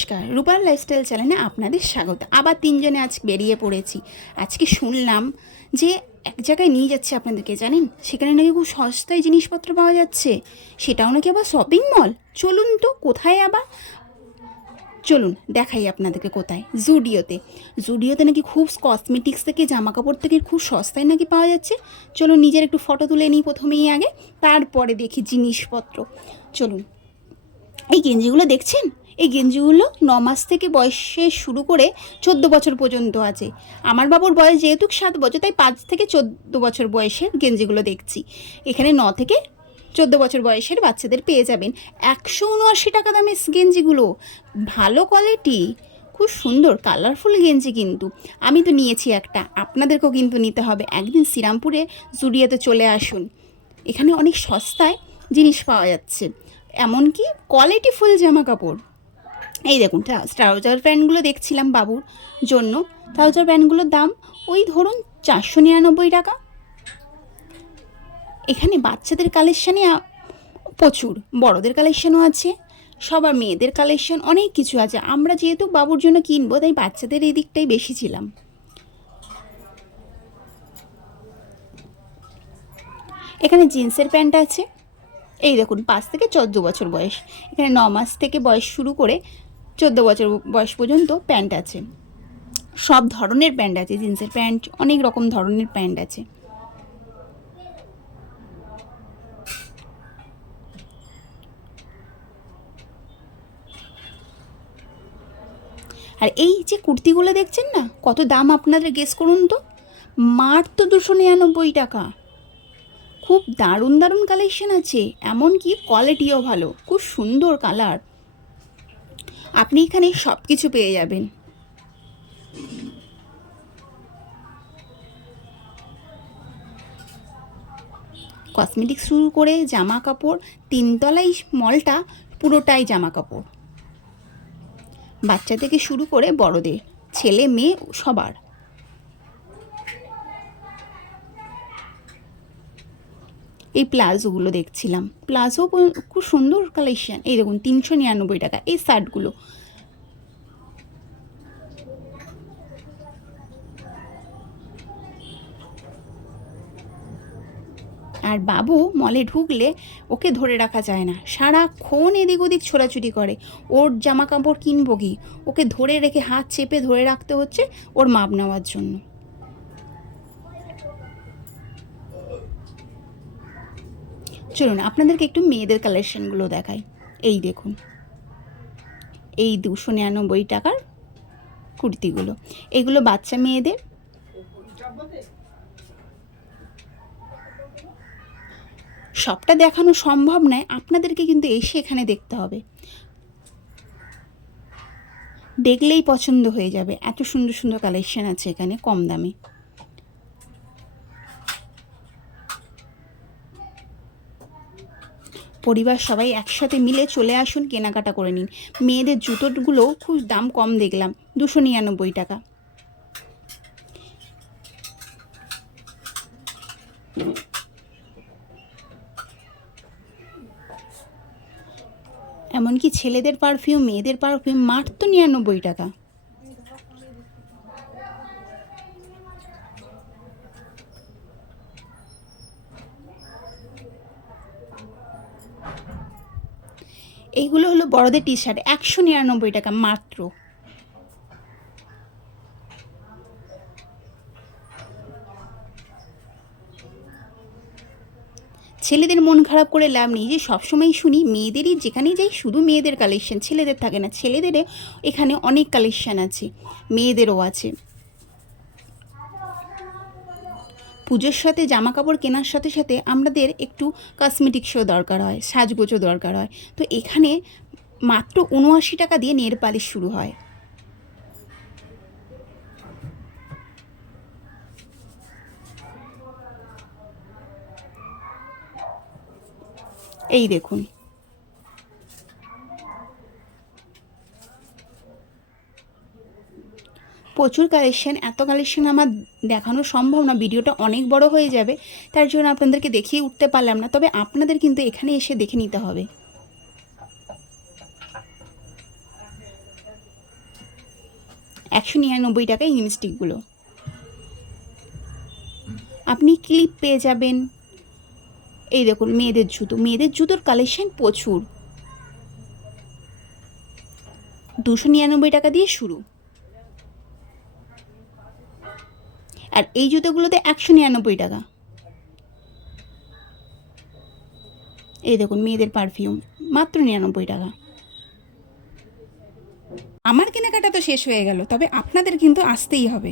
নমস্কার, রূপার লাইফস্টাইল চ্যানেলে আপনাদের স্বাগত। আবার তিনজনে আজ বেরিয়ে পড়েছি। আজকে শুনলাম যে এক জায়গায় নিয়ে যাচ্ছে আপনাদেরকে, জানেন? সেখানে নাকি খুব সস্তায় জিনিসপত্র পাওয়া যাচ্ছে, সেটাও নাকি আবার শপিং মল। চলুন তো, কোথায় আবার? চলুন দেখাই আপনাদেরকে কোথায়। জুডিওতে নাকি খুব কসমেটিক্স থেকে জামা কাপড় থেকে খুব সস্তায় নাকি পাওয়া যাচ্ছে। চলুন নিজের একটু ফটো তুলে নিই প্রথমেই আগে, তারপরে দেখি জিনিসপত্র। চলুন। এই গেঞ্জিগুলো দেখছেন? এই গেঞ্জিগুলো 9 মাস থেকে বয়সে শুরু করে 14 বছর পর্যন্ত আছে। আমার বাবুর বয়স যেহেতু 7 বছর, তাই 5 থেকে 14 বছর বয়সের গেঞ্জিগুলো দেখছি। এখানে থেকে 14 বছর বয়সের বাচ্চাদের পেয়ে যাবেন। 179 টাকা দামের গেঞ্জিগুলো, ভালো কোয়ালিটি, খুব সুন্দর কালারফুল গেঞ্জি। কিন্তু আমি তো নিয়েছি একটা, আপনাদেরকেও কিন্তু নিতে হবে। একদিন শ্রীরামপুরে জুডিওতে চলে আসুন, এখানে অনেক সস্তায় জিনিস পাওয়া যাচ্ছে, এমনকি কোয়ালিটিফুল জামা কাপড়। এই দেখুন ট্রাউজার প্যান্টগুলো দেখছিলাম বাবুর জন্য। ট্রাউজার প্যান্টগুলোর দাম ওই ধরুন 499 টাকা। এখানে বাচ্চাদের কালেকশানে প্রচুর, বড়দের কালেকশানও আছে, সবার মেয়েদের কালেকশান অনেক কিছু আছে। আমরা যেহেতু বাবুর জন্য কিনবো, তাই বাচ্চাদের এই দিকটাই বেশি ছিলাম। এখানে জিন্সের প্যান্ট আছে, এই দেখুন 5 থেকে 14 বছর বয়স। এখানে 9 মাস থেকে বয়স শুরু করে 14 বছর বয়স পর্যন্ত প্যান্ট আছে। সব ধরনের প্যান্ট আছে, জিন্সের প্যান্ট, অনেক রকম ধরনের প্যান্ট আছে। আর এই যে কুর্তিগুলো দেখছেন না, কত দাম আপনাদের গেস করুন তো? মাত্র 299 টাকা। খুব দারুণ দারুণ কালেকশন আছে, এমনকি কোয়ালিটিও ভালো, খুব সুন্দর কালার। আপনি এখানে সব কিছু পেয়ে যাবেন। কসমেটিক্স শুরু করে জামা কাপড়, তিনতলাই মলটা পুরোটাই জামা কাপড়। বাচ্চা থেকে শুরু করে বড়দের, ছেলে মেয়ে সবার। এই প্লাজোগুলো দেখছিলাম, প্লাজো খুব সুন্দর কালেকশান। এই দেখুন 399 টাকা এই শার্টগুলো। আর বাবু মলে ঢুকলে ওকে ধরে রাখা যায় না, সারাক্ষণ এদিক ওদিক ছোড়াছুটি করে। ওর জামা কাপড় কিনবো কি, ওকে ধরে রেখে হাত চেপে ধরে রাখতে হচ্ছে ওর মাপ নেওয়ার জন্য। চলুন আপনাদেরকে একটু মেয়েদের কালেকশানগুলো দেখাই। এই দেখুন, এই 299 টাকার কুর্তিগুলো, এগুলো বাচ্চা মেয়েদের। সবটা দেখানো সম্ভব নয়, আপনাদেরকে কিন্তু এসে এখানে দেখতে হবে, দেখলেই পছন্দ হয়ে যাবে। এত সুন্দর সুন্দর কালেকশান আছে এখানে কম দামে। পরিবার সবাই একসাথে মিলে চলে আসুন, কেনাকাটা করে নিন। মেয়েদের জুতোগুলো খুব দাম কম দেখলাম, 299 টাকা। এমনকি ছেলেদের পারফিউম, মেয়েদের পারফিউম মাত্র 99 টাকা। এইগুলো হলো বড়দের টি শার্ট, 199 টাকা মাত্র। ছেলেদের মন খারাপ করে লাভ নেই, যে সবসময় শুনি মেয়েদেরই যেখানেই যাই শুধু মেয়েদের কালেকশন, ছেলেদের থাকে না। ছেলেদেরও এখানে অনেক কালেকশান আছে, মেয়েদেরও আছে। পুজোর সাথে জামা কাপড় কেনার সাথে সাথে আমাদের একটু কসমেটিক্সও দরকার হয়, সাজগোজও দরকার হয়। তো এখানে মাত্র 79 টাকা দিয়ে নেল পালিশ শুরু হয়। এই দেখুন, প্রচুর কালেকশান। এত কালেকশান আমার দেখানো সম্ভব না, ভিডিওটা অনেক বড় হয়ে যাবে, তার জন্য আপনাদেরকে দেখিয়ে উঠতে পারলাম না। তবে আপনাদের কিন্তু এখানে এসে দেখে নিতে হবে। 199 টাকায় লিপস্টিকগুলো। আপনি ক্লিপ পেয়ে যাবেন। এই দেখুন মেয়েদের জুতো, মেয়েদের জুতোর কালেকশন প্রচুর। 299 টাকা দিয়ে শুরু। আর এই জুতোগুলোতে 199 টাকা। এই দেখুন মেয়েদের পারফিউম মাত্র 99 টাকা। আমার কেনাকাটা তো শেষ হয়ে গেল, তবে আপনাদের কিন্তু আসতেই হবে।